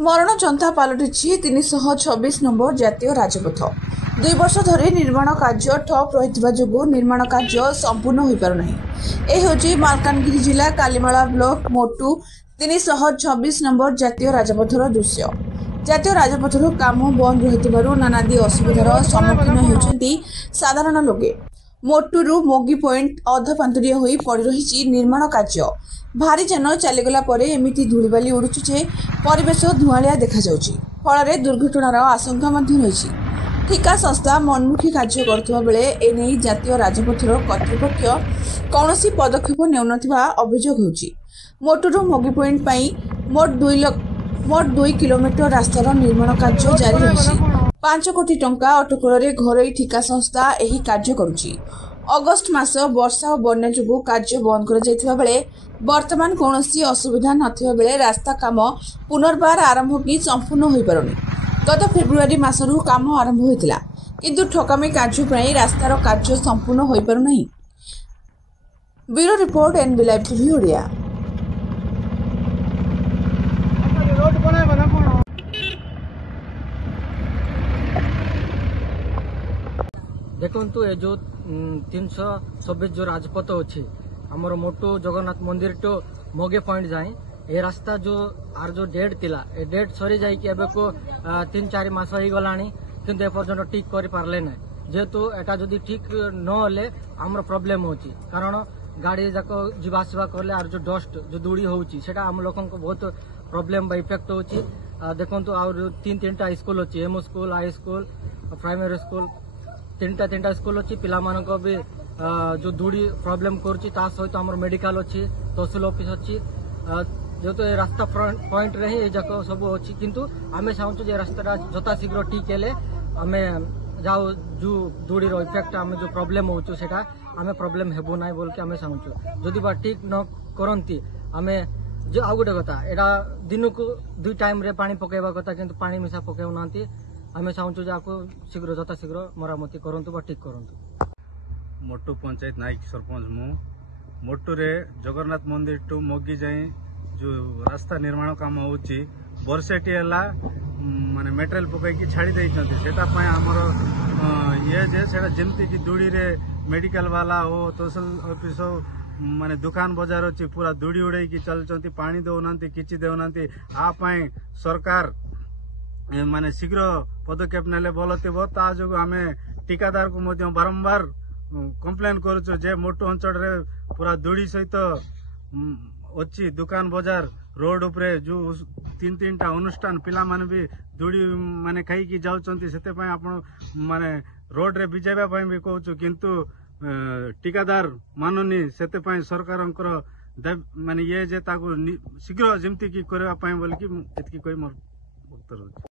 मरण जंता पलटिछि 326 नंबर जातीय राजपथ 2 वर्ष धरि निर्माण कार्य ठप रहितबा जोगु निर्माण कार्य संपूर्ण होई पारु नाही। ए होची मालकानगिरी जिला कालीमाला ब्लॉक मोटू 326 नंबर जातीय राजपथर दृश्य। जातीय राजपथर काम बंद रहितबारु नानादी असुविधार सम्मुखीन हेउछन्ती साधारण लोके। मोटूरु मोगी पॉइंट अधपांतुरिया होई पड़ी रही निर्माण कार्य। भारी जान चलीगला परे एमिति धूलिबाली उड़ुछि जे परिवेश धुआलिया देखा जाउछि। फଳରେ दुर्घटनार आशंका मध्य रहिछि। ठिका संस्था मनमुखी कार्य करुवा बेले एने जातीय राजपथर कर्तृपक्ष कौनसी पदक्षेप नेउनथिबा अभियोग होउछि। मोटूरु मोगी पॉइंट पई मोट 2 किलोमीटर रास्तार निर्माण कार्य जारी रहिछि। 5 कोटी टंका अटकଳରେ घरोई ठिका संस्था एही कार्य करुछि। अगस्त मास वर्षा और बन्या जोगु कार्य बंद कर जाइथिबा बेले वर्तमान कौनसी असुविधा नथिबा बेले रास्ता काम पुनर्बार आरंभ की संपूर्ण होई पारुनी। गत फेब्रुआरी मासरू काम आरंभ होइतिला किंतु ठकामी कार्य पई रास्तार कार्य संपूर्ण होई पारु नाही। Bureau report NB live TV Odia. देखु ये जो 326 जो राजपथ अच्छी आमर मोटू जगन्नाथ मंदिर टू मोगे पॉइंट जाए ये रास्ता जो आर जो डेट थिला ए डेट सरी जाए को 3-4 मास हो गला किंतु एपर्यंत ठीक कर पारे ना जेहेतु एटा जदि ठीक नले आमर प्रोब्लेम होची कारण गाड़ी जाक जावासवा कले आर जो डस्ट जो धूड़ी होची सेटा आम लोक बहुत प्रोब्लेम बा इफेक्ट होची। देखंतु आउर 3-3टा स्कूल अच्छी एमओ school high school primary school 3टा स्कूल अच्छी पिला मानक भी जो धूड़ी प्रोब्लेम करुच्ची ता सहित आम मेडिकल अच्छी तहसिल ऑफिस अच्छी जेहेतु ये रास्ता पॉइंट रे ही जाक सब अच्छी किंतु आमे चाहूँ जे रास्ता जथा शीघ्र ठीक हेले आमे जाओ जो धूड़ी इफेक्ट आम जो प्रोब्लेम होचु सेटा आमे प्रोब्लेम हेबो ना बोल के आमे चाहूँ जदि बा ठीक न करती आमे जो आउ गोटे कथा एटा दिन को 2 टाइम रे पानी पकेबा कथा किंतु पानी मिसा पकेउ नांती आमे चाहूँ जे आपको शीघ्र जथा शीघ्र मरामती करंतु बा ठीक करंतु। मोटू पंचायत नायक सरपंच मु मोटू रे जगन्नाथ मंदिर टू मोगी जाए जो रास्ता निर्माण काम होची वर्षेटी है माने मेटेरियल पकईकी छाड़ी देइछंती सेटा पय हमर ये जे सेटा जेमती कि दूड़ी रे मेडिकल वाला हो तहसिल ऑफिस हो माने दुकान बाजार अच्छी पूरा दूड़ी उड़े की चलचंती पानी देउनांती किछि देउनांती आ पय सरकार माने शीघ्र पदक्षेप नेले भल थिबो ता जो आमे ठिकादार को मध्य बारंबार कंप्लेन करूँ जे मोटू अंचल रे पूरा दूड़ी सहित अच्छी दुकान बाजार रोड उपरे जो 3-3टा अनुष्ठान पिला माने भी दूड़ी माने खाई जाउचंती सेते पय आपण माने रोड रे बिजेबा पय भी कहूँ किंतु ठिकादार मानुनी सेते पय सरकारंकर माने ये जे ताको शीघ्र जेमती की करबा पय बोल कि एतकी कोई मोर उत्तर।